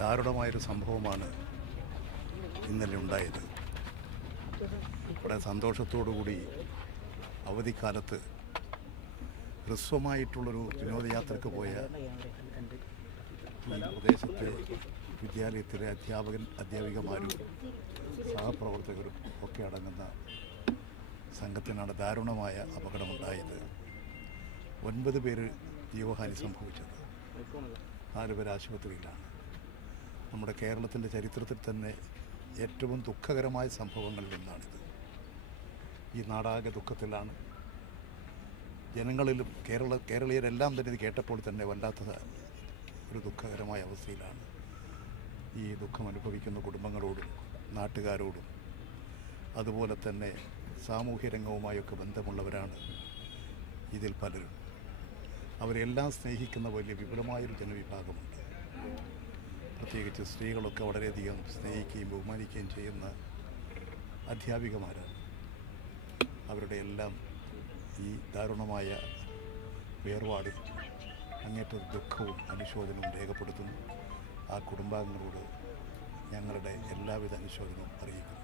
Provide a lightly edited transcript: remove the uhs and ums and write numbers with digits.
ദാരുണമായൊരു സംഭവമാണ് ഇന്നലെ ഉണ്ടായത്. ഇവിടെ സന്തോഷത്തോടുകൂടി അവധിക്കാലത്ത് ഹ്രസ്വമായിട്ടുള്ളൊരു വിനോദയാത്രയ്ക്ക് പോയ ഈ പ്രദേശത്തെ വിദ്യാലയത്തിലെ അധ്യാപികമാരും സഹപ്രവർത്തകരും ഒക്കെ അടങ്ങുന്ന സംഘത്തിനാണ് ദാരുണമായ അപകടമുണ്ടായത്. 9 പേര് ജീവഹാനി സംഭവിച്ചത്, 4 പേര് ആശുപത്രിയിലാണ്. നമ്മുടെ കേരളത്തിൻ്റെ ചരിത്രത്തിൽ തന്നെ ഏറ്റവും ദുഃഖകരമായ സംഭവങ്ങളിൽ നിന്നാണിത്. ഈ നാടാകെ ദുഃഖത്തിലാണ്. ജനങ്ങളിലും കേരളീയരെല്ലാം തന്നെ ഇത് കേട്ടപ്പോൾ തന്നെ വല്ലാത്ത ഒരു ദുഃഖകരമായ അവസ്ഥയിലാണ്. ഈ ദുഃഖം അനുഭവിക്കുന്ന കുടുംബങ്ങളോടും നാട്ടുകാരോടും അതുപോലെ തന്നെ സാമൂഹ്യ രംഗവുമായൊക്കെ ബന്ധമുള്ളവരാണ് ഇതിൽ പലരും. അവരെല്ലാം സ്നേഹിക്കുന്ന വലിയ വിപുലമായൊരു ജനവിഭാഗമുണ്ട്. പ്രത്യേകിച്ച് സ്ത്രീകളൊക്കെ വളരെയധികം സ്നേഹിക്കുകയും ബഹുമാനിക്കുകയും ചെയ്യുന്ന അധ്യാപികമാരാണ്. അവരുടെ എല്ലാം ഈ ദാരുണമായ വേർപാടിൽ അങ്ങേറ്റ ദുഃഖവും അനുശോചനവും രേഖപ്പെടുത്തുന്നു. ആ കുടുംബാംഗങ്ങളോട് ഞങ്ങളുടെ എല്ലാവിധ അനുശോചനവും അറിയിക്കുന്നു.